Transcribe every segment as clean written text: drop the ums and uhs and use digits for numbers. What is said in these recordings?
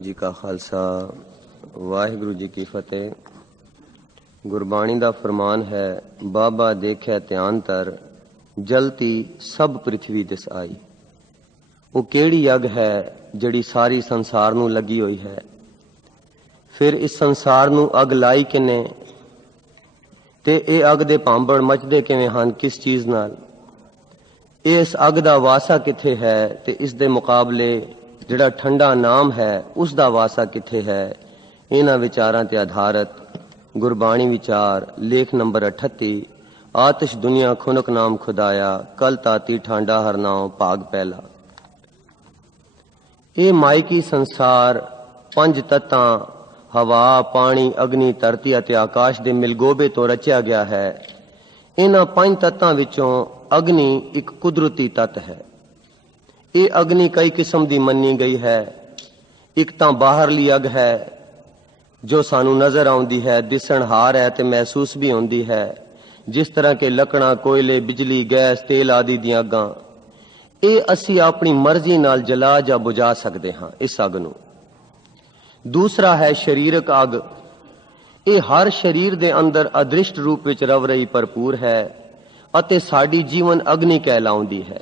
जी का खालसा वाहिगुरु जी की फतेह। गुरबाणी दा फरमान है, बाबा देखे ध्यान तर जलती सब पृथ्वी दिस आई। वो केड़ी अग है जड़ी सारी संसार नू लगी हुई है। फिर इस संसार नू अग लाई किने ते ए अग दे भांबड़ मचदे किवें हन, किस चीज नाल? इस अग दा वासा किथे है ते इस दे मुकाबले जिहड़ा ठंडा नाम है उस दा वासा किथे है। इन्हां विचारां ते आधारित गुरबाणी विचार लेख नंबर 38 आतिश दुनिया खुनक नाम खुदाया कल ताती ठांडा हर नाम भाग पहला। ये मायकी संसार पंज तत्तां हवा पानी अग्नि धरती अते आकाश दे मिलगोबे तो रचिया गया है। इन्हां पंज तत्तां विचों अग्नि एक कुदरती तत्त है। ये अग्नि कई किस्म दी मन्नी गई है। एक तां बाहरली अग है जो सानू नजर आउंदी है, दिसणहार है ते महसूस भी होंदी है, जिस तरह के लकड़ा कोयले बिजली गैस तेल आदि दी अगां। ये असी अपनी मर्जी नाल जला जा बुझा सकते हां इस अग नू। दूसरा है शरीरक अग। ये हर शरीर दे अंदर अदृष्ट रूप विच रव रही भरपूर है अते साडी जीवन अग्नि कहलाउंदी है।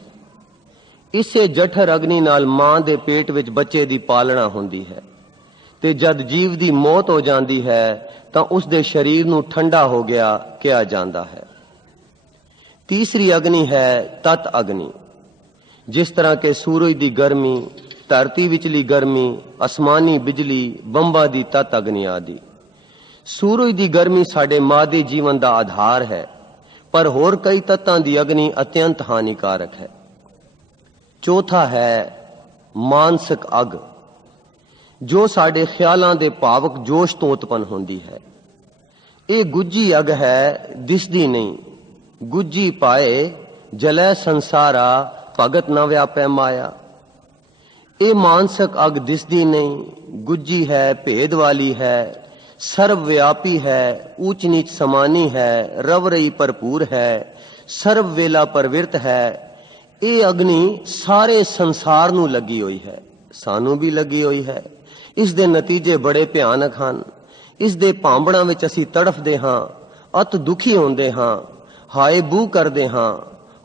इसे जठर अग्नि नाल मां दे पेट विच बच्चे दी पालना होंदी है ते जद जीव दी मौत हो जाती है तां उस दे शरीर नू ठंडा हो गया कहा जाता है। तीसरी अग्नि है तत् अग्नि। जिस तरह के सूरज दी गर्मी, धरती विचली गर्मी, आसमानी बिजली, बंबा दी तत् अग्नि आदि। सूरज दी गर्मी साडे मादे जीवन दा आधार है, पर होर कई तत्तां दी अग्नि अत्यंत हानिकारक है। चौथा है मानसिक अग, जो साडे ख्यालां दे भावक जोश तो उत्पन्न होंदी है। ये गुज्जी अग है, दिसदी नहीं। गुज्जी पाए जलै संसारा भगत न व्यापै माया। ये मानसिक अग दिसदी नहीं, गुज्जी है, भेद वाली है, सर्वव्यापी है, ऊंच नीच समानी है, रव रही भरपूर है, सर्व वेला प्रवृत्त है। ये अग्नि सारे संसार नू लगी हुई है, सानू भी लगी हुई है। इस दे नतीजे बड़े भयानक हन। इस दे भांबड़ां विच असीं तड़फदे हां, अत दुखी होंदे हां, हाय बू करदे हां,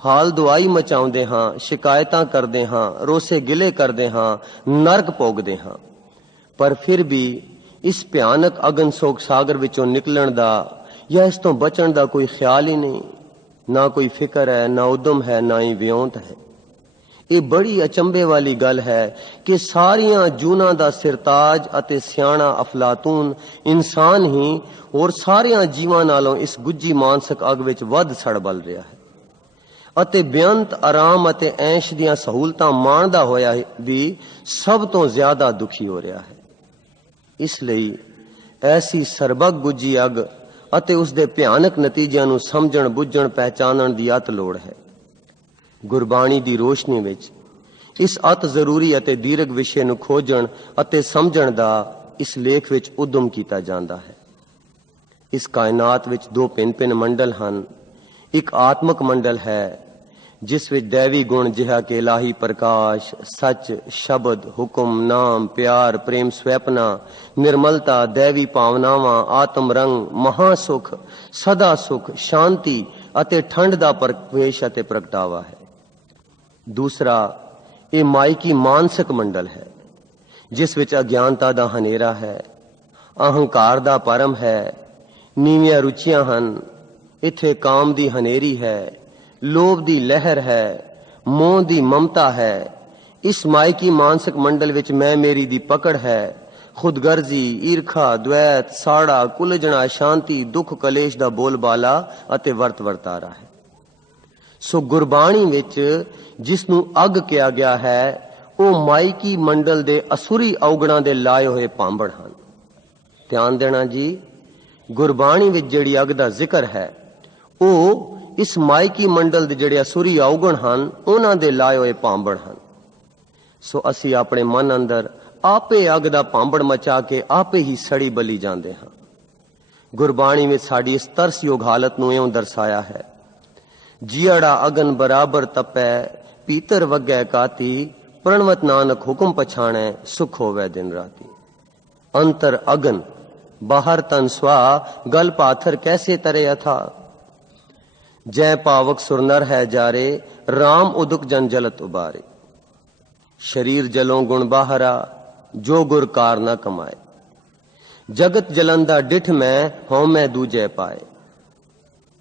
हाल दुआई मचाउंदे हां, शिकायतां करदे हां, रोसे गिले करदे हां, नरक भोगदे हां। पर फिर भी इस भयानक अगन सोग सागर विचों निकलण दा या इस तो बचण दा कोई ख्याल ही नहीं। ना कोई फिक्र है, ना उद्यम है, ना ही वियोंत है। ये बड़ी अचंभे वाली गल है कि सारियां जूनां दा सिरताज अते सियाणा अफलातून इंसान ही और सारियां जीवां नालों इस गुज्जी मानसिक अग विच वध सड़ बल रहा है अते बेअंत आराम अते ऐश दियां सहूलतां माणदा होया भी सब तो ज्यादा दुखी हो रहा है। इसलिए ऐसी सरबग गुज्जी अग अते उसदे भयानक नतीजिਆਂ ਨੂੰ ਸਮਝਣ ਬੁੱਝਣ ਪਹਿਚਾਨਣ ਦੀ ਅਤ ਲੋੜ ਹੈ। ਗੁਰਬਾਣੀ ਦੀ ਰੋਸ਼ਨੀ ਵਿੱਚ ਇਸ ਅਤ ਜ਼ਰੂਰੀ ਅਤੇ ਦੀਰਘ ਵਿਸ਼ੇ ਨੂੰ ਖੋਜਣ ਅਤੇ ਸਮਝਣ ਦਾ ਇਸ ਲੇਖ ਵਿੱਚ ਉਦਮ ਕੀਤਾ ਜਾਂਦਾ ਹੈ। ਇਸ ਕਾਇਨਾਤ ਵਿੱਚ ਦੋ ਭਿੰਨ-ਭਿੰਨ ਮੰਡਲ ਹਨ। ਇੱਕ ਆਤਮਿਕ ਮੰਡਲ ਹੈ जिस विच दैवी गुण जिहा के इलाही प्रकाश, सच, शब्द, हुक्म, नाम, प्यार, प्रेम, स्वैपना, निर्मलता, दैवी भावनावां, आत्म रंग, महासुख, सदा सुख, शांति अते ठंड दा प्रवेश अते प्रगटावा है। दूसरा ये मायकी मानसिक मंडल है जिस विच अज्ञानता दा हनेरा है, अहंकार दा परम है, नीवियां रुचियां हन, इत्थे काम दी हनेरी है, लोभ दी लहर है, मोह दी ममता है। इस मायकी मानसिक मंडल विच मैं मेरी दी पकड़ है, खुदगर्जी, ईर्खा, द्वैत, साड़ा, कुलझना, शांति, दुख, कलेश दा बोलबाला अते वर्त वर्तारा है। सो गुरबाणी विच जिसनू अग किया गया है वो मायकी मंडल दे असुरी अवगुणां दे लाए होए भांबड़ हन। ध्यान देना जी, गुरबाणी विच जिहड़ी अग दा जिक्र है वो इस मायकी मंडल दे जिहड़े असुरी अवगुण हन उन्हां दे लाए होए भांबड़ हन। सो असी अपने मन अंदर आपे अग दा भांबड़ मचा के आपे ही सड़ी बली जांदे हां। गुरबाणी में साडी इस तरसयोग हालत नूं इउं दर्शाया है, जियड़ा अगन बराबर तपै पीतर वगै काती, प्रणवत नानक हुक्म पछाणै सुख होवै दिन राती। अंतर अगन बाहर तन स्वा गल पाथर कैसे तरे अथा। जय पावक सुरनर है जारे राम उदुक जन जलत उबारे। शरीर जलों गुण बाहरा जो गुर कार न कमाए। जगत जलंदा डिठ में हों मैं दूजे पाए।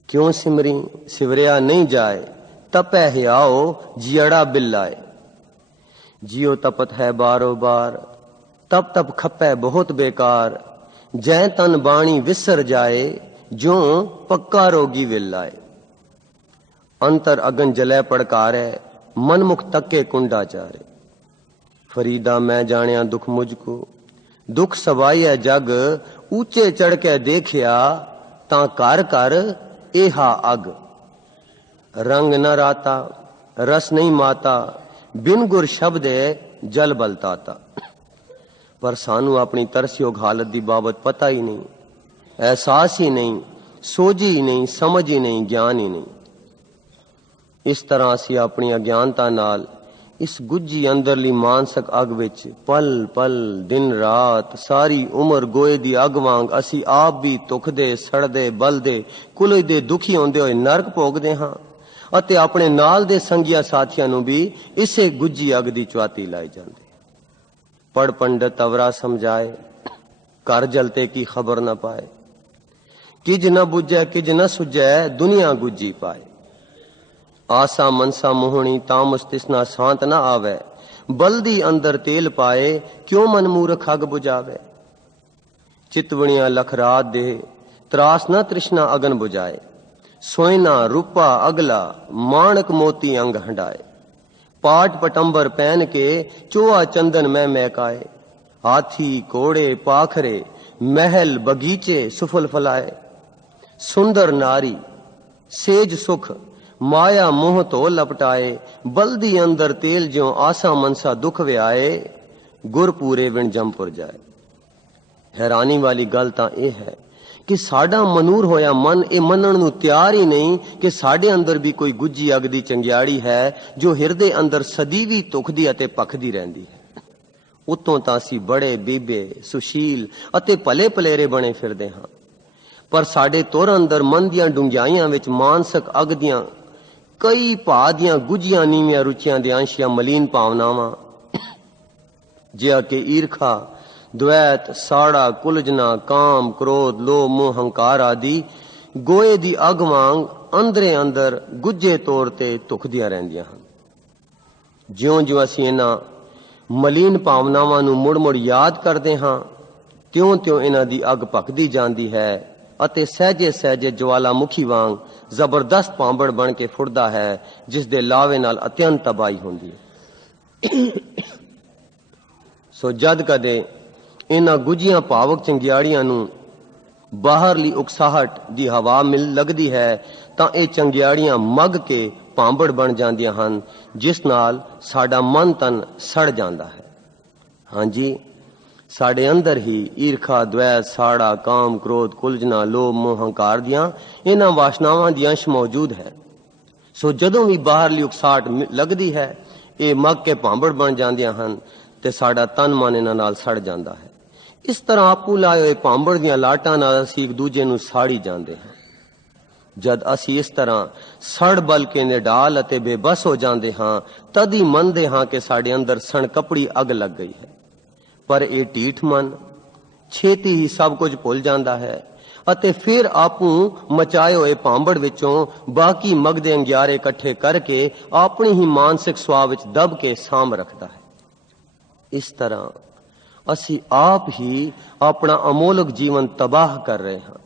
क्यों सिमरी सिवरिया नहीं जाए तपै हियाओ जियड़ा बिल्लाए। जियो तपत है बारो बार तप तप खपै बहुत बेकार। जै तन बाणी विसर जाए जो पक्का रोगी विल्लाए। अंतर अगन जलै पड़कारे मनमुख तके कुंडा चारे। फरीदा मैं जानिया दुख मुझको दुख सवाइया जग। ऊंचे चढ़ के देखिया ता कर कर एहा अग। रंग न राता रस नहीं माता बिन गुर शब्दे जल बलताता। पर सानू अपनी तरसयोग हालत की बाबत पता ही नहीं, एहसास ही नहीं, सोझी ही नहीं, समझ ही नहीं, ज्ञान ही नहीं। इस तरह असी अपनी अज्ञानता नाल इस गुज्जी अंदरली मानसक अग विच पल पल दिन रात सारी उम्र गोए दी अग वांग असी आप भी तुखदे सड़दे बलदे कुलजदे दुखी होंदे होए नरक भोगदे हां ਅਤੇ ਆਪਣੇ ਨਾਲ ਦੇ ਸੰਗੀਆਂ ਸਾਥੀਆਂ ਨੂੰ ਵੀ ਇਸੇ ਗੁੱਜੀ ਅਗ ਦੀ ਚੁਆਤੀ ਲਾਈ ਜਾਂਦੀ। ਪੜ ਪੰਡਤ ਅਵਰਾ ਸਮਝਾਏ ਘਰ ਜਲਤੇ ਕੀ ਖਬਰ ਨਾ ਪਾਏ। ਕਿਜ ਨਾ ਬੁਝੈ ਕਿਜ ਨਾ ਸੁਝੈ ਦੁਨੀਆ ਗੁੱਜੀ ਪਾਏ। ਆਸਾ ਮਨਸਾ ਮੋਹਣੀ ਤਾਮਸ ਤਿਸਨਾ ਸ਼ਾਂਤ ਨਾ ਆਵੇ। ਬਲਦੀ ਅੰਦਰ ਤੇਲ ਪਾਏ ਕਿਉਂ ਮਨ ਮੂਰਖ ਅਗ ਬੁਝਾਵੇ। ਚਿਤਵਣੀਆਂ ਲਖ ਰਾਤ ਦੇ ਤਰਾਸ ਨਾ ਤ੍ਰਿਸ਼ਨਾ ਅਗਨ ਬੁਝਾਏ। सोयना रूपा अगला माणक मोती अंग हंडाए। पाट पटंबर पहन के चोआ चंदन में महकाए। हाथी कोड़े पाखरे महल बगीचे सुफल फलाए। सुंदर नारी सेज सुख माया मोह तो लपटाए। बल्दी अंदर तेल ज्यों आसा मनसा दुख व्याए। गुर पूरे विण जमपुर जाए। हैरानी वाली गल तां यह है कि साडा मनूर होया मन ये मनण नूं ਤਿਆਰ ही नहीं कि साडे अंदर भी कोई गुज्जी अग दी चंगियाड़ी है जो हिरदे अंदर सदी भी तुखदी अते पखदी रहंदी है। उतों तां असीं बड़े बीबे सुशील अते भले भलेरे बने फिरदे हां, पर साडे तुर अंदर मन दियां डुंगियाइयां विच मानसक अग दियां कई भाअ दियां गुज्जियां नीवियां रुचियां दे अंशियां मलीन भावनावां जिहा कि ईरखा द्वैत साड़ा कुलजना काम क्रोध लोभ मोह हंकार आदि गोए दी अग वांग अंदरे अंदर गुज्जे तौर ते धुखदियां रहिंदियां हन। ज्यों ज्यों असीं इन्हां मलीन भावनावां नूं मुड़ मुड़ याद करदे हां त्यों त्यों इन्हां दी अग भखदी जांदी है अते सहजे सहजे ज्वालामुखी वांग जबरदस्त पांबड़ बन के फुरदा है जिस दे लावे नाल अत्यंत तबाही हुंदी है। सो जद कदे इन्हां गुजियां भावक चंगियाड़ियां नूं बाहरली उकसाहट दी हवा मिल लगदी है तां ਇਹ ਚੰਗਿਆੜੀਆਂ ਮੱਗ ਕੇ ਭਾਂਬੜ ਬਣ ਜਾਂਦੀਆਂ ਹਨ ਜਿਸ ਨਾਲ ਸਾਡਾ ਮਨ ਤਨ ਸੜ ਜਾਂਦਾ ਹੈ। ਹਾਂਜੀ, ਸਾਡੇ ਅੰਦਰ ਹੀ ਈਰਖਾ द्वैत ਸਾੜਾ ਕਾਮ ਕ੍ਰੋਧ ਕੁਲਜਨਾ ਲੋਭ ਮੋਹ ਹੰਕਾਰ ਦੀਆਂ ਇਹਨਾਂ ਵਾਸ਼ਨਾਵਾਂ ਦੀ ਅੰਸ਼ ਮੌਜੂਦ ਹੈ। ਸੋ ਜਦੋਂ ਵੀ ਬਾਹਰਲੀ ਉਕਸਾਹਟ ਲੱਗਦੀ ਹੈ ਇਹ ਮੱਗ ਕੇ ਭਾਂਬੜ ਬਣ ਜਾਂਦੀਆਂ ਹਨ ਤੇ ਸਾਡਾ ਤਨ ਮਨ ਇਹਨਾਂ ਨਾਲ ਸੜ ਜਾਂਦਾ ਹੈ। इस तरह आपू लाए हुए भांबड़ दियां लाटां नाल असीं एक दूजे नूं साड़ी जांदे हां। जद असीं इस तरह सड़ बल के निडाल अते बेबस हो जांदे हां तद ही मनदे हां कि साडे अंदर सणकपड़ी अग लग गई है। पर ये ढीठ मन छेती ही सब कुछ भुल जांदा है अते फिर आपू मचाए हुए भांबड़ विचों बाकी मगदे अंगियारे इकट्ठे करके अपनी ही मानसिक सुआह विच दब के साम रखदा है। इस तरह असी आप ही अपना अमोलक जीवन तबाह कर रहे हैं।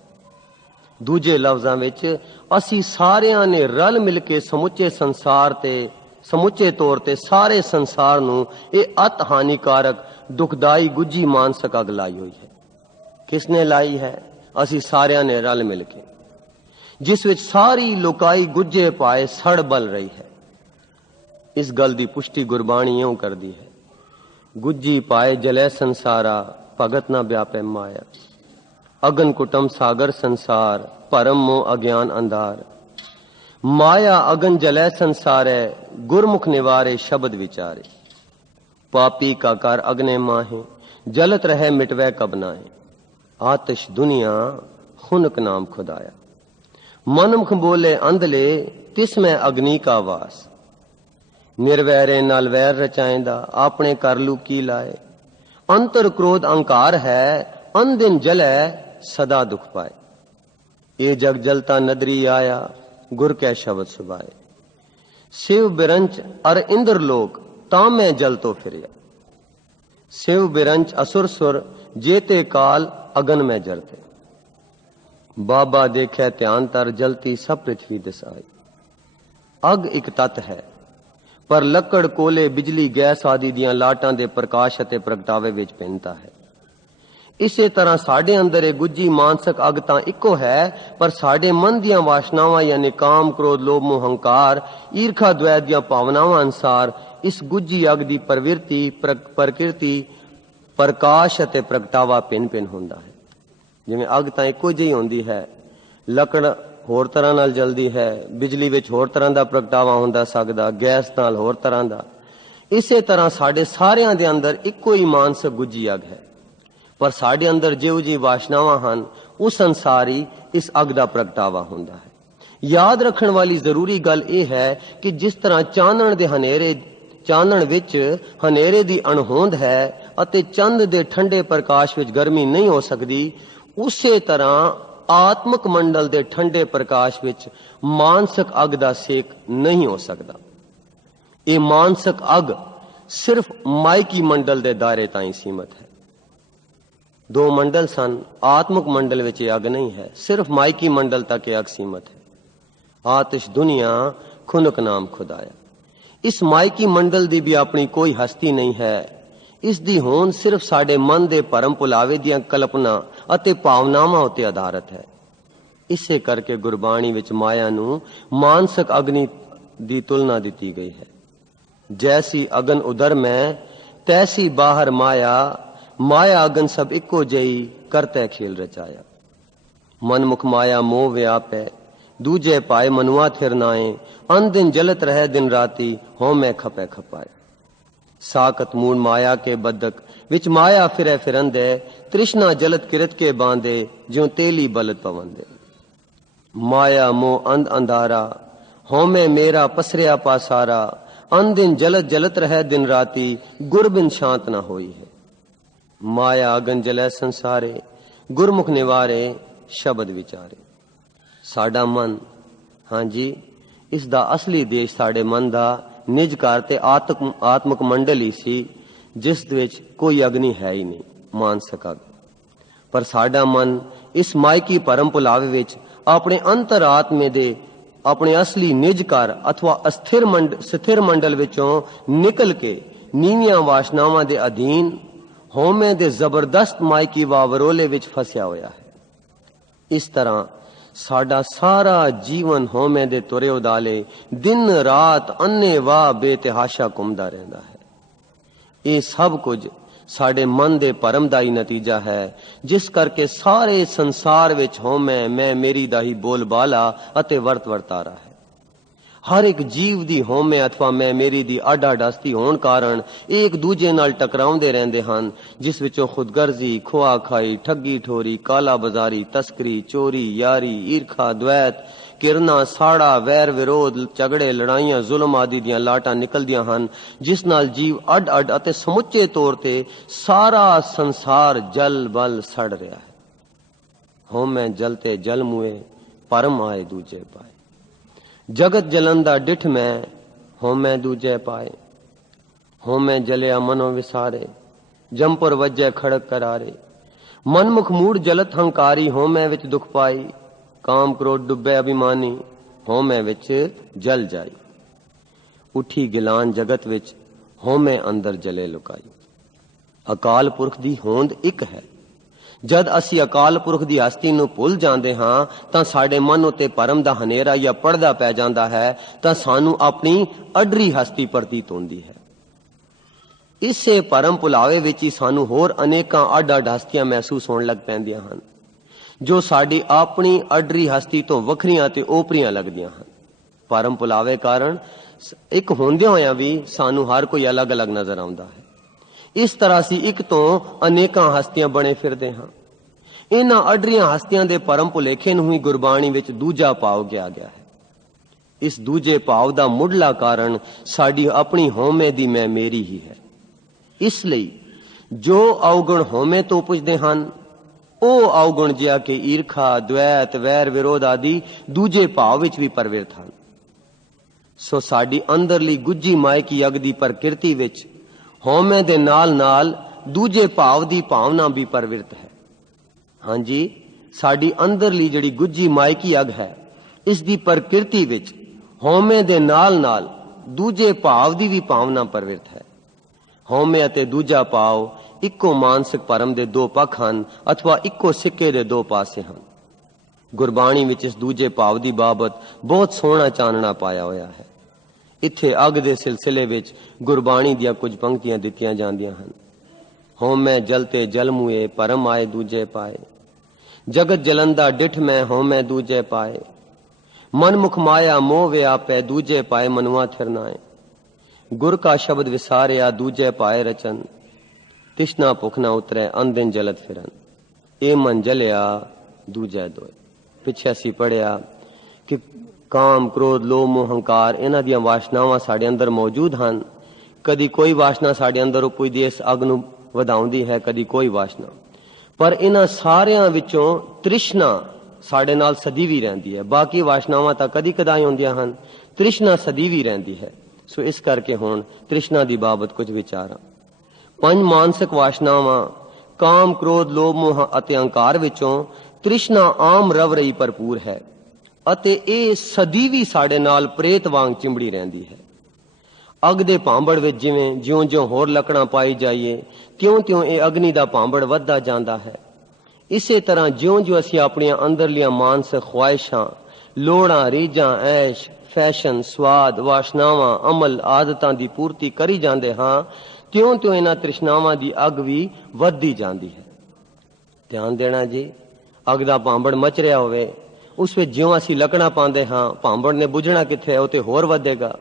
दूजे लफ्जां विच असी सारियां ने रल मिल के समुचे संसार ते समुचे तौर ते सारे संसार नूं ये अत हानिकारक दुखदाई गुज्जी मानसक अग लाई हुई है। किसने लाई है? असी सारियां ने रल मिल के, जिस विच सारी लोकाई गुज्जे पाए सड़ बल रही है। इस गल दी पुष्टि गुरबाणी यूं कर दी है गुज्जी पाए जले संसारा भगत ना व्यापे माया। अगन कुटम सागर संसार परम मोह अज्ञान अंधार। माया अगन जले संसारे गुरमुख निवारे शब्द विचारे। पापी का कर अग्ने माहे, जलत रहे मिटवै कब नाहे। आतिश दुनिया खुनक नाम खुदाया। मनमुख बोले अंधले, तिसमें अग्नि का वास। निर्वैरे नाल वैर रचाएंदा, आपने कर लू की लाए। अंतर क्रोध अहंकार है, अनदिन जलै सदा दुख पाए। ये जग जलता नदरी आया, गुर कै शब्द सुभाए। शिव बिरंच अर इंद्र लोक, तामै जल तो फिरया। शिव बिरंच असुर सुर, जेते काल अगन में जरते। बाबा देखे ध्यान तर, जलती सब पृथ्वी दिसाई। अग एक तत्त है, पर ਲੱਕੜ ਕੋਲੇ ਬਿਜਲੀ ਗੈਸ ਆਦि ਦੀਆਂ ਲਾਟਾਂ ਦੇ ਪ੍ਰਕਾਸ਼ ਅਤੇ ਪ੍ਰਗਟਾਵੇ ਵਿੱਚ ਭਿੰਨਤਾ ਹੈ। ਇਸੇ ਤਰ੍ਹਾਂ ਸਾਡੇ ਅੰਦਰ ਇਹ ਗੁੱਜੀ ਮਾਨਸਿਕ ਅਗ ਤਾਂ ਇੱਕੋ ਹੈ, ਪਰ ਸਾਡੇ ਮਨ ਦੀਆਂ ਵਾਸ਼ਨਾਵਾਂ ਯਾਨੀ ਕਾਮ ਕ੍ਰੋਧ ਲੋਭ ਮੋਹ ਹੰਕਾਰ ਈਰਖਾ ਦ્વੈਤ ਦੀਆਂ ਭਾਵਨਾਵਾਂ ਅਨੁਸਾਰ ਇਸ ਗੁੱਜੀ ਅਗ ਦੀ ਪ੍ਰਕਿਰਤੀ ਪ੍ਰਕਾਸ਼ ਅਤੇ ਪ੍ਰਗਟਾਵਾ ਭਿੰਨ ਭਿੰਨ ਹੁੰਦਾ ਹੈ। ਜਿਵੇਂ ਅਗ ਤਾਂ ਇੱਕੋ ਜਿਹੀ ਹੁੰਦੀ ਹੈ, ਲੱਕੜ ਹੋਰ ਤਰ੍ਹਾਂ ਨਾਲ ਜਲਦੀ ਹੈ, ਬਿਜਲੀ ਵਿੱਚ ਹੋਰ ਤਰ੍ਹਾਂ ਦਾ ਪ੍ਰਗਟਾਵਾ ਹੁੰਦਾ ਸਕਦਾ, ਗੈਸ ਨਾਲ ਹੋਰ ਤਰ੍ਹਾਂ ਦਾ। ਇਸੇ ਤਰ੍ਹਾਂ ਸਾਡੇ ਸਾਰਿਆਂ ਦੇ ਅੰਦਰ ਇੱਕੋ ਹੀ ਮਾਨਸਿਕ ਗੁੱਜੀ ਅਗ ਹੈ, ਪਰ ਸਾਡੇ ਅੰਦਰ ਜਿਹੋ ਜਿਹੀ ਵਾਸ਼ਨਾਵਾਂ ਹਨ ਉਸ ਅਨੁਸਾਰ ਹੀ ਇਸ ਅਗ ਦਾ ਪ੍ਰਗਟਾਵਾ ਹੁੰਦਾ ਹੈ। ਯਾਦ ਰੱਖਣ ਵਾਲੀ ਜ਼ਰੂਰੀ ਗੱਲ ਇਹ ਹੈ ਕਿ ਜਿਸ ਤਰ੍ਹਾਂ ਚਾਨਣ ਵਿੱਚ ਹਨੇਰੇ ਦੀ ਅਣਹੋਂਦ ਹੈ ਅਤੇ ਚੰਦ ਦੇ ਠੰਡੇ ਪ੍ਰਕਾਸ਼ ਵਿੱਚ ਗਰਮੀ ਨਹੀਂ ਹੋ ਸਕਦੀ, ਉਸੇ ਤਰ੍ਹਾਂ ਆਤਮਿਕ ਮੰਡਲ ਦੇ ਠੰਡੇ ਪ੍ਰਕਾਸ਼ ਵਿੱਚ ਮਾਨਸਿਕ ਅਗ ਦਾ ਸੇਕ ਨਹੀਂ ਹੋ ਸਕਦਾ। ਇਹ ਮਾਨਸਿਕ ਅਗ ਸਿਰਫ ਮਾਇਕੀ ਮੰਡਲ ਦੇ ਦਾਇਰੇ ਤਾਈਂ ਸੀਮਤ ਹੈ। ਦੋ ਮੰਡਲ ਸਨ, ਆਤਮਿਕ ਮੰਡਲ ਵਿੱਚ ਇਹ ਅਗ ਨਹੀਂ ਹੈ, ਸਿਰਫ ਮਾਇਕੀ ਮੰਡਲ ਤੱਕ ਇਹ ਅਗ ਸੀਮਤ ਹੈ। ਆਤਿਸ਼ ਦੁਨੀਆ ਖੁਨਕ ਨਾਮ ਖੁਦਾਇਆ। ਇਸ ਮਾਇਕੀ ਮੰਡਲ ਦੀ ਵੀ ਆਪਣੀ ਕੋਈ ਹਸਤੀ ਨਹੀਂ ਹੈ। ਇਸ ਦੀ ਹੋਂਦ ਸਿਰਫ ਸਾਡੇ ਮਨ ਦੇ ਭਰਮ ਭੁਲਾਵੇ ਦੀਆਂ ਕਲਪਨਾ ਅਤੇ ਭਾਵਨਾਵਾਂ ਉੱਤੇ ਆਧਾਰਿਤ ਹੈ। ਇਸੇ ਕਰਕੇ ਗੁਰਬਾਣੀ ਵਿੱਚ ਮਾਇਆ ਨੂੰ ਮਾਨਸਿਕ ਅਗਨੀ ਦੀ ਤੁਲਨਾ ਦਿੱਤੀ ਗਈ ਹੈ। ਜੈਸੀ ਅਗਨ ਉਦਰ ਮੈਂ, ਤੈਸੀ ਬਾਹਰ ਮਾਇਆ। ਮਾਇਆ ਅਗਨ ਸਭ ਇੱਕੋ ਜਿਹੀ, ਕਰਤੈ ਖੇਲ ਰਚਾਇਆ। ਮਨਮੁਖ ਮਾਇਆ ਮੋਹ ਵਿਆਪੈ, ਦੂਜੇ ਪਾਏ ਮਨੁਆ ਥਿਰ ਨਾਏ। ਅਨ ਦਿਨ ਜਲਤ ਰਹਿ ਦਿਨ ਰਾਤੀ, ਹੋਂ ਮੈਂ ਖਪੈ ਖਪਾਏ। साकत मूल माया के बदक, विच माया फिरे फिरंदे। तृष्णा जलत किरत के बांधे, ज्यों तेली बलत पवंदे। माया मोह अंध अंधारा, होमे मेरा पसरिया पासारा। अन दिन जलत जलत रहे दिन राती, गुरबिन शांत न होई है। माया अगन जलै संसारे, गुरमुख निवारे शब्द विचारे। साडा मन, हाँ जी, इसदा असली देश साडे मन दा निज घर ते आत्मक मंडल ही सी, जिस विच कोई अग्नि है ही नहीं, मानसिक अग। पर साडा मन इस मायकी परम भुलावे विच अपने अंतर आत्मे दे अपने असली निज घर अथवा स्थिर मंडल विचों निकल के नीवियां वासनावां दे अधीन होमे दे जबरदस्त मायकी वावरोले विच फसिया होया है। इस तरह साडा सारा जीवन होमे दे तुरे उदाले दिन रात अन्ने वाह बेतहाशा घुमदा रहंदा है। ये सब कुछ साडे मन दे भरम दा ही नतीजा है, जिस करके सारे संसार विच होमे मैं मेरी दा ही बोलबाला अते वर्तारा है। हर एक जीव दी होमे अथवा मैं मेरी दी अड अड हस्ती होण कारण एक दूजे नाल टकराउंदे रहंदे हन, जिस विचों खुदगर्जी, खोआ खाई, ठगी ठोरी, काला बाजारी, तस्करी, चोरी, यारी, ईर्खा, द्वैत, किरना, साड़ा, वैर विरोध, झगड़े, लड़ाइयां, जुल्म आदि दियां लाटां निकलदियां हन, जिस नाल जीव अड अड अते समुचे तौर ते सारा संसार जल बल सड़ रहा है। होमे जलते जल मुए, परम आए दूजे पाए। जगत जलंदा डिठ में, होमे दूजे पाए। होमे जलिया मनो विसारे, जमपुर वज्जे खड़क करारे। मनमुख मूड जलत हंकारी, होमे विच दुख पाई। काम क्रोध डुबे अभिमानी, होमे विच जल जाई। उठी गिलान जगत विच, होमे अंदर जले लुकाई। अकाल पुरख दी होंद एक है। जद असी अकाल पुरख दी हस्ती नूं भुल जांदे हां तां साडे मन उते परम दा हनेरा या पड़दा पै जांदा है, तां सानू अपनी अडरी हस्ती प्रतीत होंदी है। इसे परम भुलावे विच ही सानू होर अनेकां अड अड हस्तियां महसूस होण लग पैंदियां हन, जो साडी अपनी अडरी हस्ती तो वखरियां ते ओपरियां लगदियां हन। परम भुलावे कारण एक होंदियां होइयां भी सानू हर कोई अलग अलग नजर आउंदा है। इस तरह ਅਸੀਂ ਇੱਕ ਤੋਂ ਅਨੇਕਾਂ ਹਸਤੀਆਂ ਬਣੇ ਫਿਰਦੇ ਹਾਂ। ਇਹਨਾਂ ਅਡਰੀਆਂ ਹਸਤੀਆਂ ਦੇ ਪਰਮ ਭੁਲੇਖੇ ਨੂੰ ਹੀ ਗੁਰਬਾਣੀ ਵਿੱਚ ਦੂਜਾ ਭਾਵ ਕਿਹਾ ਗਿਆ ਹੈ। ਇਸ ਦੂਜੇ ਭਾਵ ਦਾ ਮੁੱਢਲਾ ਕਾਰਨ ਸਾਡੀ ਆਪਣੀ ਹਉਮੈ ਦੀ ਮੈਂ ਮੇਰੀ ਹੀ ਹੈ। ਇਸ ਲਈ ਜੋ ਔਗਣ ਹਉਮੈ ਤੋਂ ਉਪਜਦੇ ਹਨ ਉਹ ਔਗਣ ਜਿਹਾ ਕਿ ਈਰਖਾ, ਦ્વੈਤ, ਵੈਰ, ਵਿਰੋਧ ਆਦਿ ਦੂਜੇ ਭਾਵ ਵਿੱਚ ਵੀ ਪ੍ਰਵਿਰਤ ਹਨ। ਸੋ ਸਾਡੀ ਅੰਦਰਲੀ ਗੁੱਜੀ ਮਾਇਕੀ ਅਗ ਦੀ ਪ੍ਰਕਿਰਤੀ ਵਿੱਚ ਹਉਮੈ ਦੇ ਨਾਲ ਨਾਲ ਦੂਜੇ ਭਾਵ ਦੀ ਭਾਵਨਾ ਵੀ ਪ੍ਰਵਿਰਤ ਹੈ। ਹਾਂਜੀ, ਸਾਡੀ ਅੰਦਰਲੀ ਜਿਹੜੀ ਗੁੱਜੀ ਮਾਇਕੀ ਅਗ ਹੈ ਇਸ ਦੀ ਪ੍ਰਕਿਰਤੀ ਵਿੱਚ ਹਉਮੈ ਦੇ ਨਾਲ ਨਾਲ ਦੂਜੇ ਭਾਵ ਦੀ ਵੀ ਭਾਵਨਾ ਪ੍ਰਵਿਰਤ ਹੈ। ਹਉਮੈ ਅਤੇ ਦੂਜਾ ਭਾਵ ਇੱਕੋ ਮਾਨਸਿਕ ਭਰਮ ਦੇ ਦੋ ਪੱਖ ਹਨ ਅਥਵਾ ਇੱਕੋ ਸਿੱਕੇ ਦੇ ਦੋ ਪਾਸੇ ਹਨ। ਗੁਰਬਾਣੀ ਵਿੱਚ ਇਸ ਦੂਜੇ ਭਾਵ ਦੀ ਬਾਬਤ ਬਹੁਤ ਸੋਹਣਾ ਚਾਨਣਾ ਪਾਇਆ ਹੋਇਆ ਹੈ। ਇੱਥੇ ਅਗ ਦੇ ਸਿਲਸਿਲੇ ਵਿੱਚ ਗੁਰਬਾਣੀ ਦੀਆਂ ਕੁਝ ਪੰਕਤੀਆਂ ਦਿੱਤੀਆਂ ਜਾਂਦੀਆਂ ਹਨ। ਹਉਮੈ ਜਲਤੇ ਜਲ ਮੂਏ, ਭਰਮ ਆਏ ਦੂਜੇ ਪਾਏ। ਜਗਤ ਜਲੰਦਾ ਡਿਠ ਮੈਂ ਹਉਮੈ ਦੂਜੇ ਪਾਏ। ਮਨ ਮੁਖ ਮਾਇਆ ਮੋਹ ਵਿਆਪੈ, ਦੂਜੇ ਪਾਏ ਮਨੁਆ ਥਿਰਨਾਏ। ਗੁਰ ਕਾ ਸ਼ਬਦ ਵਿਸਾਰਿਆ, ਦੂਜੇ ਪਾਏ ਰਚਨ। ਤਿਸ਼ਨਾ ਭੁਖ ਨਾ ਉਤਰੈ, ਅੰਦਿਨ ਜਲਤ ਫਿਰਨ। ਇਹ ਮਨ ਜਲਿਆ ਦੂਜੇ ਦੋਏ। ਪਿੱਛੇ ਅਸੀਂ ਪੜਿਆ ਕਿ ਕਾਮ, ਕ੍ਰੋਧ, ਲੋਭ, ਮੋਹ, ਹੰਕਾਰ ਇਹਨਾਂ ਦੀਆਂ ਵਾਸ਼ਨਾਵਾਂ ਸਾਡੇ ਅੰਦਰ ਮੌਜੂਦ ਹਨ। ਕਦੀ ਕੋਈ ਵਾਸ਼ਨਾ ਸਾਡੇ ਅੰਦਰ ਉਪਜਦੀ ਇਸ ਅਗ ਨੂੰ ਵਧਾਉਂਦੀ ਹੈ, ਕਦੀ ਕੋਈ ਵਾਸ਼ਨਾ। ਪਰ ਇਹਨਾਂ ਸਾਰਿਆਂ ਵਿੱਚੋਂ ਤ੍ਰਿਸ਼ਨਾ ਸਾਡੇ ਨਾਲ ਸਦੀਵੀ ਰਹਿੰਦੀ ਹੈ। ਬਾਕੀ ਵਾਸ਼ਨਾਵਾਂ ਤਾਂ ਕਦੀ ਕਦਾਈ ਹੁੰਦੀਆਂ ਹਨ, ਤ੍ਰਿਸ਼ਨਾ ਸਦੀਵੀ ਰਹਿੰਦੀ ਹੈ। ਸੋ ਇਸ ਕਰਕੇ ਹੁਣ ਤ੍ਰਿਸ਼ਨਾ ਦੀ ਬਾਬਤ ਕੁਝ ਵਿਚਾਰਾਂ। ਪੰਜ ਮਾਨਸਿਕ ਵਾਸ਼ਨਾਵਾਂ ਕਾਮ, ਕ੍ਰੋਧ, ਲੋਭ, ਮੋਹ ਅਤੇ ਹੰਕਾਰ ਵਿੱਚੋਂ ਤ੍ਰਿਸ਼ਨਾ ਆਮ ਰਵ ਰਹੀ ਭਰਪੂਰ ਹੈ ਅਤੇ ਇਹ ਸਦੀਵੀ ਸਾਡੇ ਨਾਲ ਪ੍ਰੇਤ ਵਾਂਗ ਚਿੰਬੜੀ ਰਹਿੰਦੀ ਹੈ। ਅਗ ਦੇ ਭਾਂਬੜ ਵਿੱਚ ਜਿਵੇਂ ਜਿਉਂ-ਜਿਉਂ ਹੋਰ ਲੱਕੜਾਂ ਪਾਈ ਜਾਈਏ ਤਿਉਂ-ਤਿਉਂ ਇਹ ਅਗਨੀ ਦਾ ਭਾਂਬੜ ਵੱਧਦਾ ਜਾਂਦਾ ਹੈ। ਇਸੇ ਤਰ੍ਹਾਂ ਜਿਉਂ-ਜਿਉਂ ਅਸੀਂ ਆਪਣੀਆਂ ਅੰਦਰਲੀਆਂ ਮਾਨਸਿਕ ਖੁਆਇਸ਼ਾਂ, ਲੋੜਾਂ, ਰੀਝਾਂ, ਐਸ਼, ਫੈਸ਼ਨ, ਸਵਾਦ, ਵਾਸ਼ਨਾਵਾਂ, ਅਮਲ, ਆਦਤਾਂ ਦੀ ਪੂਰਤੀ ਕਰੀ ਜਾਂਦੇ ਹਾਂ ਤਿਉਂ-ਤਿਉਂ ਇਹਨਾਂ ਤ੍ਰਿਸ਼ਨਾਵਾਂ ਦੀ ਅਗ ਵੀ ਵੱਧਦੀ ਜਾਂਦੀ ਹੈ। ਧਿਆਨ ਦੇਣਾ ਜੀ, ਅਗ ਦਾ ਭਾਂਬੜ ਮਚ ਰਿਹਾ ਹੋਵੇ, ਉਸ ਵਿੱਚ ਜਿਉਂ ਅਸੀਂ ਲੱਕੜਾਂ ਪਾਉਂਦੇ ਹਾਂ ਭਾਂਬੜ ਨੇ ਬੁਝਣਾ ਕਿੱਥੇ, ਉਹ ਤੇ ਹੋਰ ਵਧੇਗਾ।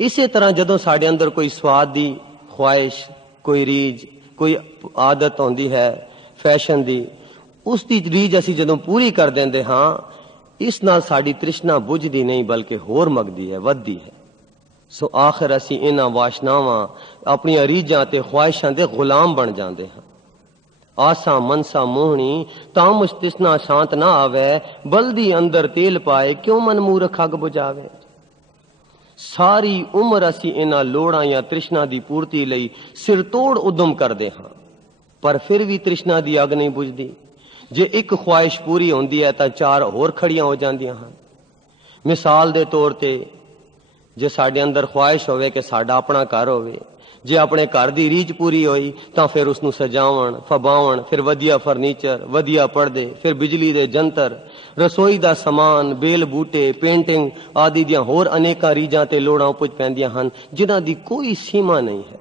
ਇਸੇ ਤਰ੍ਹਾਂ ਜਦੋਂ ਸਾਡੇ ਅੰਦਰ ਕੋਈ ਸਵਾਦ ਦੀ ਖੁਆਇਸ਼, ਕੋਈ ਰੀਝ, ਕੋਈ ਆਦਤ ਹੁੰਦੀ ਹੈ ਫੈਸ਼ਨ ਦੀ, ਉਸ ਦੀ ਰੀਝ ਅਸੀਂ ਜਦੋਂ ਪੂਰੀ ਕਰ ਦਿੰਦੇ ਹਾਂ ਇਸ ਨਾਲ ਸਾਡੀ ਤ੍ਰਿਸ਼ਨਾ ਬੁਝਦੀ ਨਹੀਂ ਬਲਕਿ ਹੋਰ ਮਗਦੀ ਹੈ, ਵੱਧਦੀ ਹੈ। ਸੋ ਆਖਿਰ ਅਸੀਂ ਇਹਨਾਂ ਵਾਸ਼ਨਾਵਾਂ, ਆਪਣੀਆਂ ਰੀਝਾਂ ਤੇ ਖੁਆਇਸ਼ਾਂ ਦੇ ਗੁਲਾਮ ਬਣ ਜਾਂਦੇ ਹਾਂ। ਆਸਾ ਮਨਸਾ ਮੋਹਣੀ ਤਾਮੁਸ਼ ਤ੍ਰਿਸ਼ਨਾ ਸ਼ਾਂਤ ਨਾ ਆਵੇ, ਬਲਦੀ ਅੰਦਰ ਤੇਲ ਪਾਏ ਕਿਉਂ ਮਨ ਮੂਰਖ ਅੱਗ ਬੁਝਾਵੇ। ਸਾਰੀ ਉਮਰ ਅਸੀਂ ਇਹਨਾਂ ਲੋੜਾਂ ਜਾਂ ਤ੍ਰਿਸ਼ਨਾ ਦੀ ਪੂਰਤੀ ਲਈ ਸਿਰ ਤੋੜ ਉਦਮ ਕਰਦੇ ਹਾਂ ਪਰ ਫਿਰ ਵੀ ਤ੍ਰਿਸ਼ਨਾ ਦੀ ਅੱਗ ਨਹੀਂ ਬੁਝਦੀ। ਜੇ ਇੱਕ ਖੁਆਇਸ਼ ਪੂਰੀ ਹੁੰਦੀ ਹੈ ਤਾਂ ਚਾਰ ਹੋਰ ਖੜੀਆਂ ਹੋ ਜਾਂਦੀਆਂ ਹਨ। ਮਿਸਾਲ ਦੇ ਤੌਰ ਤੇ ਜੇ ਸਾਡੇ ਅੰਦਰ ਖੁਆਇਸ਼ ਹੋਵੇ ਕਿ ਸਾਡਾ ਆਪਣਾ ਘਰ ਹੋਵੇ, ਜੇ ਆਪਣੇ ਘਰ ਦੀ ਰੀਝ ਪੂਰੀ ਹੋਈ ਤਾਂ ਫਿਰ ਉਸ ਨੂੰ ਸਜਾਵਣ, ਫਬਾਵਣ, ਫਿਰ ਵਧੀਆ ਫਰਨੀਚਰ, ਵਧੀਆ ਪਰਦੇ, ਫਿਰ ਬਿਜਲੀ ਦੇ ਜੰਤਰ, ਰਸੋਈ ਦਾ ਸਮਾਨ, ਬੇਲ ਬੂਟੇ, ਪੇਂਟਿੰਗ ਆਦਿ ਦੀਆਂ ਹੋਰ ਅਨੇਕਾਂ ਰੀਝਾਂ ਤੇ ਲੋੜਾਂ ਉਪਜ ਪੈਂਦੀਆਂ ਹਨ ਜਿਨ੍ਹਾਂ ਦੀ ਕੋਈ ਸੀਮਾ ਨਹੀਂ ਹੈ।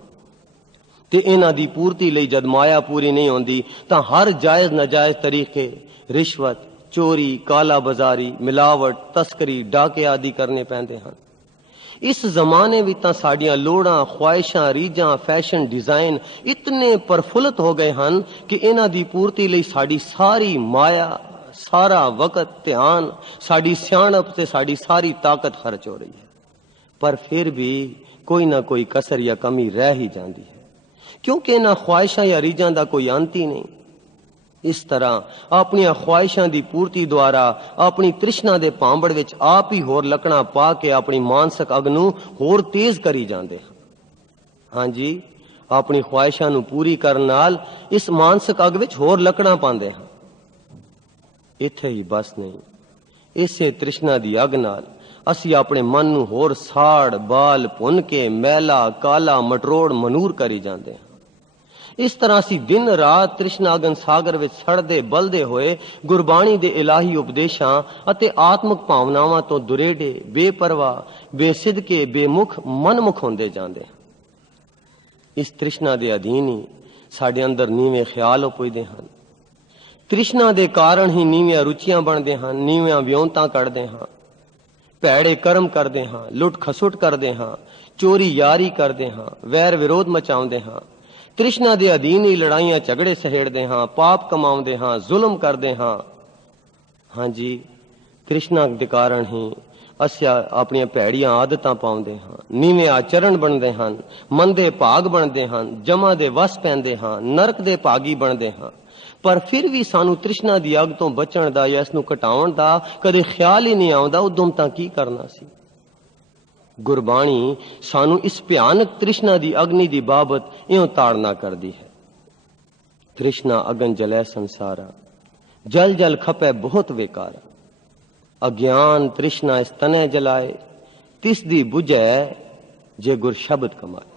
ਤੇ ਇਹਨਾਂ ਦੀ ਪੂਰਤੀ ਲਈ ਜਦ ਮਾਇਆ ਪੂਰੀ ਨਹੀਂ ਹੁੰਦੀ ਤਾਂ ਹਰ ਜਾਇਜ਼ ਨਾਜਾਇਜ਼ ਤਰੀਕੇ, ਰਿਸ਼ਵਤ, ਚੋਰੀ, ਕਾਲਾ ਬਾਜ਼ਾਰੀ, ਮਿਲਾਵਟ, ਤਸਕਰੀ, ਡਾਕੇ ਆਦਿ ਕਰਨੇ ਪੈਂਦੇ ਹਨ। ਇਸ ਜ਼ਮਾਨੇ ਵਿੱਚ ਤਾਂ ਸਾਡੀਆਂ ਲੋੜਾਂ, ਖੁਆਇਸ਼ਾਂ, ਰੀਝਾਂ, ਫੈਸ਼ਨ, ਡਿਜ਼ਾਈਨ ਇਤਨੇ ਪ੍ਰਫੁੱਲਤ ਹੋ ਗਏ ਹਨ ਕਿ ਇਹਨਾਂ ਦੀ ਪੂਰਤੀ ਲਈ ਸਾਡੀ ਸਾਰੀ ਮਾਇਆ, ਸਾਰਾ ਵਕਤ, ਧਿਆਨ, ਸਾਡੀ ਸਿਆਣਪ ਤੇ ਸਾਡੀ ਸਾਰੀ ਤਾਕਤ ਖਰਚ ਹੋ ਰਹੀ ਹੈ। ਪਰ ਫਿਰ ਵੀ ਕੋਈ ਨਾ ਕੋਈ ਕਸਰ ਜਾਂ ਕਮੀ ਰਹਿ ਹੀ ਜਾਂਦੀ ਹੈ ਕਿਉਂਕਿ ਇਹਨਾਂ ਖੁਆਇਸ਼ਾਂ ਜਾਂ ਰੀਝਾਂ ਦਾ ਕੋਈ ਅੰਤ ਹੀ ਨਹੀਂ। ਇਸ ਤਰ੍ਹਾਂ ਆਪਣੀਆਂ ਖੁਆਇਸ਼ਾਂ ਦੀ ਪੂਰਤੀ ਦੁਆਰਾ ਆਪਣੀ ਤ੍ਰਿਸ਼ਨਾ ਦੇ ਭਾਂਬੜ ਵਿੱਚ ਆਪ ਹੀ ਹੋਰ ਲੱਕੜਾਂ ਪਾ ਕੇ ਆਪਣੀ ਮਾਨਸਿਕ ਅਗ ਨੂੰ ਹੋਰ ਤੇਜ਼ ਕਰੀ ਜਾਂਦੇ ਹਾਂ। ਹਾਂਜੀ, ਆਪਣੀ ਖੁਆਇਸ਼ਾਂ ਨੂੰ ਪੂਰੀ ਕਰਨ ਨਾਲ ਇਸ ਮਾਨਸਿਕ ਅਗ ਵਿੱਚ ਹੋਰ ਲੱਕੜਾਂ ਪਾਉਂਦੇ ਹਾਂ। ਇੱਥੇ ਹੀ ਬਸ ਨਹੀਂ, ਇਸੇ ਤ੍ਰਿਸ਼ਨਾ ਦੀ ਅਗ ਨਾਲ ਅਸੀਂ ਆਪਣੇ ਮਨ ਨੂੰ ਹੋਰ ਸਾੜ ਬਾਲ ਭੁੰਨ ਕੇ ਮੈਲਾ, ਕਾਲਾ, ਮਟਰੋੜ, ਮਨੂਰ ਕਰੀ ਜਾਂਦੇ ਹਾਂ। ਇਸ ਤਰ੍ਹਾਂ ਅਸੀਂ ਦਿਨ ਰਾਤ ਤ੍ਰਿਸ਼ਨਾ ਅਗਨ ਸਾਗਰ ਵਿੱਚ ਸੜਦੇ ਬਲਦੇ ਹੋਏ ਗੁਰਬਾਣੀ ਦੇ ਇਲਾਹੀ ਉਪਦੇਸ਼ਾਂ ਅਤੇ ਆਤਮਿਕ ਭਾਵਨਾਵਾਂ ਤੋਂ ਦੁਰੇਡੇ, ਬੇਪਰਵਾਹ, ਬੇਸਿਦਕੇ, ਬੇਮੁਖ, ਮਨਮੁਖ ਹੁੰਦੇ ਜਾਂਦੇ ਹਾਂ। ਇਸ ਤ੍ਰਿਸ਼ਨਾ ਦੇ ਅਧੀਨ ਹੀ ਸਾਡੇ ਅੰਦਰ ਨੀਵੇਂ ਖਿਆਲ ਉਪਜਦੇ ਹਨ। ਤ੍ਰਿਸ਼ਨਾ ਦੇ ਕਾਰਨ ਹੀ ਨੀਵੀਆਂ ਰੁਚੀਆਂ ਬਣਦੇ ਹਨ, ਨੀਵੀਆਂ ਵਿਉਂਤਾਂ ਕੱਢਦੇ ਹਾਂ, ਭੈੜੇ ਕਰਮ ਕਰਦੇ ਹਾਂ, ਲੁੱਟ ਖਸੁੱਟ ਕਰਦੇ ਹਾਂ, ਚੋਰੀ ਯਾਰੀ ਕਰਦੇ ਹਾਂ, ਵੈਰ ਵਿਰੋਧ ਮਚਾਉਂਦੇ ਹਾਂ, ਤ੍ਰਿਸ਼ਨਾ ਦੇ ਅਧੀਨ ਹੀ ਲੜਾਈਆਂ ਝਗੜੇ ਸਹੇੜਦੇ ਹਾਂ, ਪਾਪ ਕਮਾਉਂਦੇ ਹਾਂ, ਜ਼ੁਲਮ ਕਰਦੇ ਹਾਂ। ਹਾਂਜੀ, ਤ੍ਰਿਸ਼ਨਾ ਦੇ ਕਾਰਨ ਹੀ ਅਸੀਂ ਆਪਣੀਆਂ ਭੈੜੀਆਂ ਆਦਤਾਂ ਪਾਉਂਦੇ ਹਾਂ, ਨੀਵੇਂ ਆਚਰਣ ਬਣਦੇ ਹਨ, ਮੰਦੇ ਭਾਗ ਬਣਦੇ ਹਨ, ਜਮਾਂ ਦੇ ਵਸ ਪੈਂਦੇ ਹਾਂ, ਨਰਕ ਦੇ ਭਾਗੀ ਬਣਦੇ ਹਾਂ। ਪਰ ਫਿਰ ਵੀ ਸਾਨੂੰ ਤ੍ਰਿਸ਼ਨਾ ਦੀ ਅੱਗ ਤੋਂ ਬਚਣ ਦਾ ਜਾਂ ਇਸ ਨੂੰ ਘਟਾਉਣ ਦਾ ਕਦੇ ਖਿਆਲ ਹੀ ਨਹੀਂ ਆਉਂਦਾ। ਉਦੋਂ ਤਾਂ ਕੀ ਕਰਨਾ ਸੀ। ਗੁਰਬਾਣੀ ਸਾਨੂੰ ਇਸ ਭਿਆਨਕ ਤ੍ਰਿਸ਼ਨਾ ਦੀ ਅਗਨੀ ਦੀ ਬਾਬਤ ਇਉਂ ਤਾੜਨਾ ਕਰਦੀ ਹੈ। ਤ੍ਰਿਸ਼ਨਾ ਅਗਨ ਜਲੈ ਸੰਸਾਰਾ, ਜਲ ਜਲ ਖਪੈ ਬਹੁਤ ਵੇਕਾਰਾ। ਅਗਿਆਨ ਤ੍ਰਿਸ਼ਨਾ ਇਸ ਤਨੈ ਜਲਾਏ, ਤਿਸ ਦੀ ਬੁਝੈ ਜੇ ਗੁਰ ਸ਼ਬਦ ਕਮਾਏ।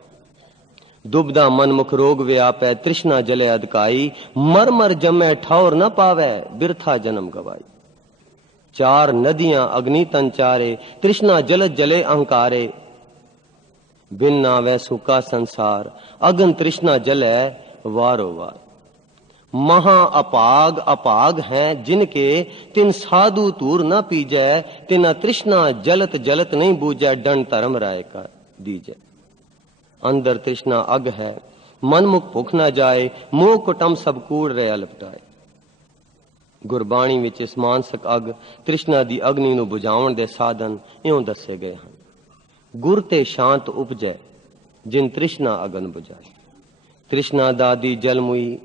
ਦੁਬਦਾ ਮਨ ਮੁਖ ਰੋਗ ਵਿਆਪੈ, ਤ੍ਰਿਸ਼ਨਾ ਜਲੇ ਅਧਕਾਈ। ਮਰ ਮਰ ਜਮੈ ਠੌਰ ਨ ਪਾਵੈ, ਬਿਰਥਾ ਜਨਮ ਗਵਾਈ। ਚਾਰ ਨਦੀਆਂ ਅਗਨੀ ਤਨ ਚਾਰੇ, ਤ੍ਰਿਸ਼ਨਾ ਜਲਤ ਜਲੇ ਅਹੰਕਾਰੇ। ਬਿਨ ਨਾਵੈ ਸੁਕਾ ਸੰਸਾਰ, ਅਗਨ ਤ੍ਰਿਸ਼ਨਾ ਜਲੈ ਵਾਰੋ वार। महा अपाग अपाग हैं जिनके, तिन साधु तूर न पीजै। तिना तृष्णा जलत जलत नहीं बूझै, दंड धर्म राय का दीजै। अंदर तृष्णा अग है, मन मुख भुख न जाए। मोह कुटम सब कूड़ रहा लपटाए। गुरबाणी विच इस मानसिक अग तृष्णा दी अग्नि नूं बुझाउण दे साधन इउं दस्से गए हैं। गुर ते शांत उपजै, जिन तृष्णा अगन बुझाए। तृष्णा दादी जल मुई,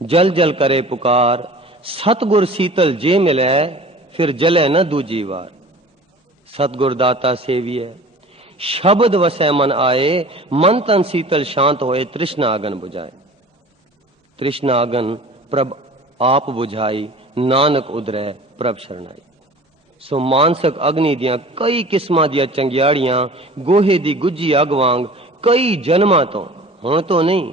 जल जल करे पुकार। सतगुर शीतल जे मिलै, फिर जले न दूजी वार। सतगुर दाता सेविए, शब्द वसै मन आए। मन तन शीतल शांत होए, तृष्णा अगन बुझाए। तृष्णा अगन प्रभ आप बुझाई, नानक उदरै प्रभ शरणाई। सो मानसिक अग्नि दियां कई किस्मां दियां चंगियाड़ियां गोहे दी गुज्जी अग वांग कई जन्मां तो, हुण तो नहीं,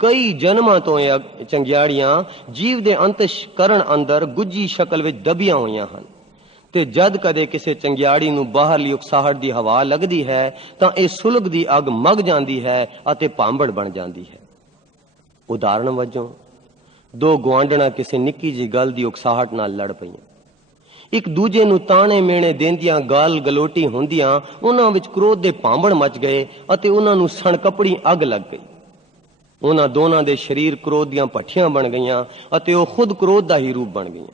कई जन्मां तो चंगियाड़ियां जीव दे अंतशकरण अंदर गुज्जी शक्ल विच दबियां होईयां हन। ते जद कदे किसी चंगियाड़ी नूं बाहरली उकसाहट दी हवा लगदी है तां इह सुलगदी अग मग जांदी है अते भांबड़ बन जांदी है। उदाहरण वजों दो गुआंढणा किसी निक्की जी गल दी उकसाहट नाल लड़ पईयां। एक दूजे नूं ताणे मेणे देंदियां गाल गलोटी हुंदियां उन्हां विच क्रोध दे भांबड़ मच गए अते उन्हां नूं सणकपड़ी अग लग गई। उन्हां दोनां दे शरीर क्रोध दीयां भट्ठियां बन गईयां अते ओह खुद क्रोध दा ही रूप बन गईयां।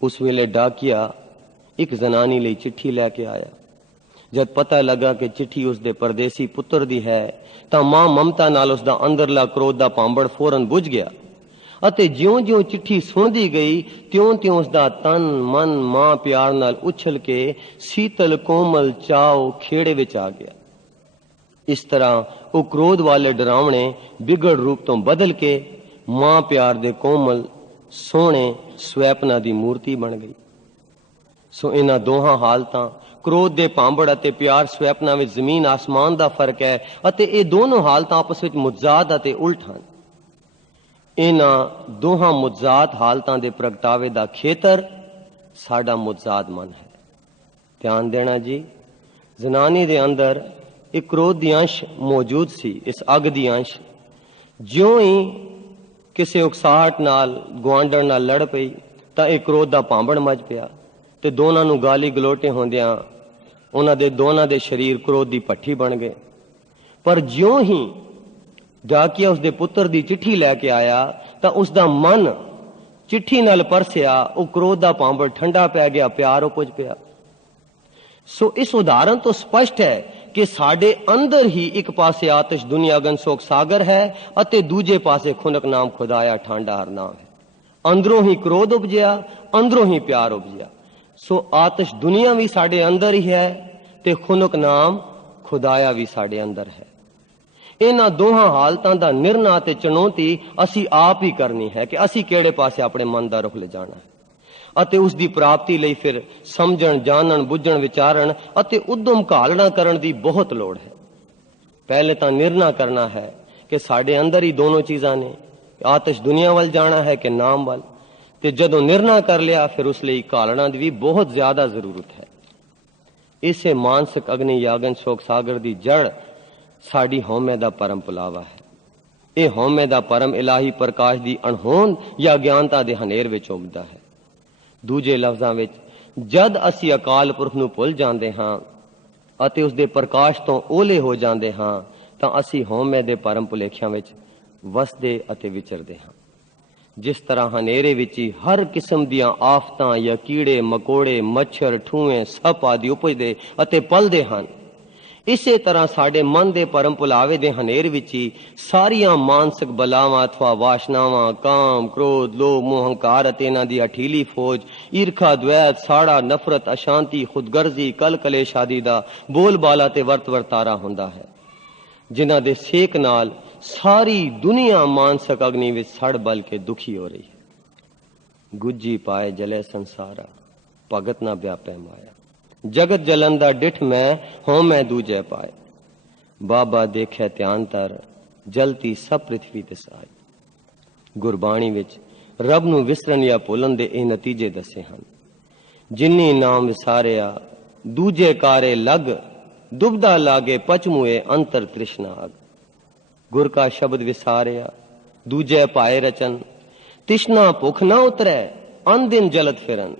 उस वेले डाकिया एक जनानी लई चिट्ठी लैके आया। जद पता लगा कि चिट्ठी उसदे परदेसी पुत्र दी है तां मां ममता नाल उसदा अंदरला क्रोध दा भांबड़ फौरन बुझ गया अते ज्यों-ज्यों चिट्ठी सुणदी गई त्यों-त्यों उसदा तन मन मां प्यार नाल उछल के शीतल कोमल चाव खेड़े विच आ गया। इस तरह वो क्रोध वाले डरावने बिगड़ रूप तो बदल के मां प्यार दे कोमल सोहणे स्वैपना दी मूर्ति बन गई। सो इन्हां दोहां हालतां क्रोध दे भांबड़ अते प्यार स्वैपना विच जमीन आसमान दा फर्क है अते ये दोनों हालतां आपस विच मुतजाद अते उल्ट हन। इन्हां दोहां मुतजाद हालतां दे प्रगटावे दा खेतर साडा मुतजाद मन है। ध्यान देना जी, जनानी दे अंदर एक क्रोध दी अंश मौजूद सी, इस अग दी अंश। ज्यों ही किसी उकसाहट नाल गुआंढण नाल लड़ पई तां इह क्रोध दा भांबड़ मच पिया ते दोनां नूं गाली गलोटे होंदियां उन्हां दे दोनां दे शरीर क्रोध दी भट्ठी बन गए। पर ज्यों ही डाकिया उसदे पुत्र दी चिट्ठी लैके आया तां उसदा मन चिट्ठी नाल परसिया, वो क्रोध दा भांबड़ ठंडा पै गया, प्यार उपज पिया। सो इस उदाहरण तो स्पष्ट है कि साडे अंदर ही एक पासे आतिश दुनिया अगन सोक सागर है अते दूजे पासे खुनक नाम खुदाया ठांडा हर नाम है। अंदरों ही क्रोध उपजया, अंदरों ही प्यार उपजया। सो आतिश दुनिया भी साडे अंदर ही है ते खुनक नाम खुदाया भी साडे अंदर है। इन्हां दोहां हालतां दा निर्णय ते चुनौती असी आप ही करनी है कि असी केड़े पासे अपने मन दा रुख ले जाना है अते उस दी प्राप्ति लई फिर समझण जानण बुझण विचारण अते उद्यम घालना करन दी बहुत लोड़ है। पहले तां निर्णय करना है कि साडे अंदर ही दोनों चीज़ां ने, आतिश दुनिया वल जाना है कि नाम वल। ते जदों निर्णय कर लिया फिर उस लई घालना दी भी बहुत ज्यादा जरूरत है। इसे मानसिक अग्नि यागन शोक सागर दी जड़ साडी हौमे दा परम पुलावा है। ये हौमे दा परम इलाही प्रकाश दी अणहोंद या ज्ञानता दे हनेर विच उगदा है। दूजे लफ्जां विच जद असी अकाल पुरख नूं भुल जांदे हां अते उस दे प्रकाश तो ओले हो जांदे हां तां असी हौमे दे परम भुलेखियां विच ਵਸਦੇ ਅਤੇ ਵਿਚਰਦੇ ਹਾਂ। ਜਿਸ ਤਰ੍ਹਾਂ ਹਨੇਰੇ ਵਿੱਚ ਹੀ ਹਰ ਕਿਸਮ ਦੀਆਂ ਆਫਤਾਂ ਜਾਂ ਕੀੜੇ ਮਕੌੜੇ ਮੱਛਰ ਠੂਏ ਸੱਪ ਆਦਿ ਉਪਜਦੇ ਅਤੇ ਪਲਦੇ ਹਨ, ਇਸੇ ਤਰ੍ਹਾਂ ਸਾਡੇ ਮਨ ਦੇ ਭਰਮ ਭੁਲਾਵੇ ਦੇ ਹਨੇਰ ਵਿੱਚ ਹੀ ਸਾਰੀਆਂ ਮਾਨਸਿਕ ਬਲਾਵਾਂ ਅਥਵਾ ਵਾਸ਼ਨਾਵਾਂ ਕਾਮ ਕ੍ਰੋਧ ਲੋਭ ਮੋਹ ਹੰਕਾਰ ਅਤੇ ਇਹਨਾਂ ਦੀ ਅਠੀਲੀ ਫੌਜ ਈਰਖਾ ਦ્વੈਤ ਸਾੜਾ ਨਫ਼ਰਤ ਅਸ਼ਾਂਤੀ ਖੁਦਗਰਜ਼ੀ ਕਲ ਕਲੇਸ਼ ਆਦਿ ਦਾ ਬੋਲਬਾਲਾ ਤੇ ਵਰਤ ਵਰਤਾਰਾ ਹੁੰਦਾ ਹੈ, ਜਿਨ੍ਹਾਂ ਦੇ ਸੇਕ ਨਾਲ ਸਾਰੀ ਦੁਨੀਆ ਮਾਨਸਿਕ ਅਗਨੀ ਵਿੱਚ ਸੜ ਬਲ ਕੇ ਦੁਖੀ ਹੋ ਰਹੀ ਹੈ। ਗੁੱਜੀ ਪਾਏ ਜਲੇ ਸੰਸਾਰਾ ਭਗਤ ਨਾ ਵਿਆਪੈ ਮਾਇਆ, ਜਗਤ ਜਲਨ ਦਾ ਡਿਠ ਮੈਂ ਹੋਂ ਮੈਂ ਦੂਜੈ ਪਾਏ, ਬਾਬਾ ਦੇਖੈ ਧਿਆਨ ਤਰ ਜਲਤੀ ਸਭ ਪ੍ਰਿਥਵੀ ਤੇ ਸਾਈ। ਗੁਰਬਾਣੀ ਵਿੱਚ ਰੱਬ ਨੂੰ ਵਿਸਰਨ ਜਾਂ ਭੁੱਲਣ ਦੇ ਇਹ ਨਤੀਜੇ ਦੱਸੇ ਹਨ। ਜਿਨੀ ਨਾਮ ਵਿਸਾਰਿਆ ਦੂਜੇ ਕਾਰੇ ਲਗ, ਦੁਬਦਾ ਲਾਗੇ ਪਚਮੂਏ ਅੰਤਰ ਤ੍ਰਿਸ਼ਨਾ ਅਗ। ਗੁਰ ਕਾ ਸ਼ਬਦ ਵਿਸਾਰਿਆ ਦੂਜੇ ਪਾਏ ਰਚਨ, ਤ੍ਰਿਸ਼ਨਾ ਭੁੱਖ ਨਾ ਉਤਰੈ ਅਨ ਦਿਨ ਜਲਤ ਫਿਰਨ।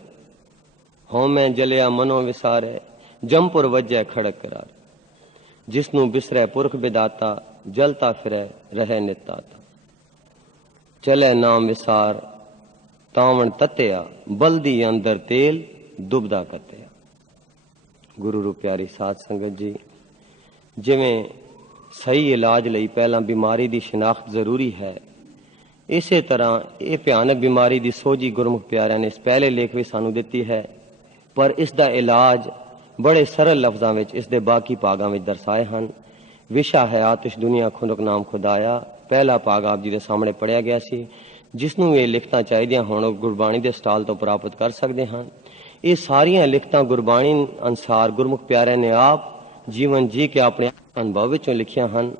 ਹੋਂ ਮੈਂ ਜਲਿਆ ਮਨੋਂ ਵਿਸਾਰੈ ਜੰਪੁਰ ਵੱਜੈ ਖੜਕ ਕਰਾਰ। ਜਿਸ ਨੂੰ ਬਿਸਰੈ ਪੁਰਖ ਵਿਦਾਤਾ ਜਲਤਾ ਫਿਰੈ ਰਹਿ ਨਿਤਾਤਾ। ਚਲੇ ਨਾਮ ਵਿਸਾਰ ਤਾਵਣ ਤਤਿਆ, ਬਲਦੀ ਅੰਦਰ ਤੇਲ ਦੁਬਦਾ ਕੱਤਿਆ। ਗੁਰੂ ਰੂ ਪਿਆਰੀ ਸਾਧ ਸੰਗਤ ਜੀ, ਜਿਵੇਂ ਸਹੀ ਇਲਾਜ ਲਈ ਪਹਿਲਾਂ ਬਿਮਾਰੀ ਦੀ ਸ਼ਨਾਖਤ ਜ਼ਰੂਰੀ ਹੈ, ਇਸੇ ਤਰ੍ਹਾਂ ਇਹ ਭਿਆਨਕ ਬਿਮਾਰੀ ਦੀ ਸੋਝੀ ਗੁਰਮੁਖ ਪਿਆਰਿਆਂ ਨੇ ਇਸ ਪਹਿਲੇ ਲੇਖ ਵਿੱਚ ਸਾਨੂੰ ਦਿੱਤੀ ਹੈ, ਪਰ ਇਸ ਦਾ ਇਲਾਜ ਬੜੇ ਸਰਲ ਲਫ਼ਜ਼ਾਂ ਵਿੱਚ ਇਸ ਦੇ ਬਾਕੀ ਭਾਗਾਂ ਵਿੱਚ ਦਰਸਾਏ ਹਨ। ਵਿਸ਼ਾ ਹੈ ਆਤਿਸ਼ ਦੁਨੀਆ ਖੁਨਕ ਨਾਮ ਖੁਦਾਇਆ। ਪਹਿਲਾ ਭਾਗ ਆਪ ਜੀ ਦੇ ਸਾਹਮਣੇ ਪੜਿਆ ਗਿਆ ਸੀ। ਜਿਸ ਨੂੰ ਇਹ ਲਿਖਤਾਂ ਚਾਹੀਦੀਆਂ ਹੋਣ ਉਹ ਗੁਰਬਾਣੀ ਦੇ ਸਟਾਲ ਤੋਂ ਪ੍ਰਾਪਤ ਕਰ ਸਕਦੇ ਹਨ। ਇਹ ਸਾਰੀਆਂ ਲਿਖਤਾਂ ਗੁਰਬਾਣੀ ਅਨੁਸਾਰ ਗੁਰਮੁਖ ਪਿਆਰਿਆਂ ਨੇ ਆਪ ਜੀਵਨ ਜੀ ਕੇ ਆਪਣੇ ਅਨੁਭਵ ਵਿੱਚੋਂ ਲਿਖੀਆਂ ਹਨ,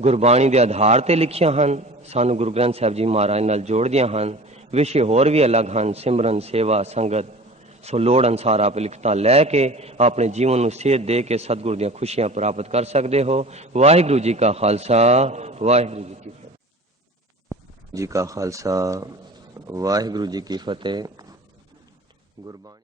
ਗੁਰਬਾਣੀ ਦੇ ਆਧਾਰ ਤੇ ਲਿਖੀਆਂ ਹਨ, ਸਾਨੂੰ ਗੁਰੂ ਗ੍ਰੰਥ ਸਾਹਿਬ ਜੀ ਮਹਾਰਾਜ ਨਾਲ ਜੋੜਦੀਆਂ ਹਨ। ਵਿਸ਼ੇ ਹੋਰ ਵੀ ਅਲੱਗ ਹਨ, ਸਿਮਰਨ ਸੇਵਾ ਸੰਗਤ। ਸੋ ਲੋੜ ਅਨੁਸਾਰ ਆਪ ਲਿਖਤਾਂ ਲੈ ਕੇ ਆਪਣੇ ਜੀਵਨ ਨੂੰ ਸੇਧ ਦੇ ਕੇ ਸਤਿਗੁਰ ਦੀਆਂ ਖੁਸ਼ੀਆਂ ਪ੍ਰਾਪਤ ਕਰ ਸਕਦੇ ਹੋ। ਵਾਹਿਗੁਰੂ ਜੀ ਕਾ ਖਾਲਸਾ ਵਾਹਿਗੁਰੂ ਜੀ ਕੀ ਫਤਿਹ। ਜੀ ਕਾ ਖਾਲਸਾ ਵਾਹਿਗੁਰੂ ਜੀ ਕੀ ਫਤਿਹ। ਗੁਰਬਾਣੀ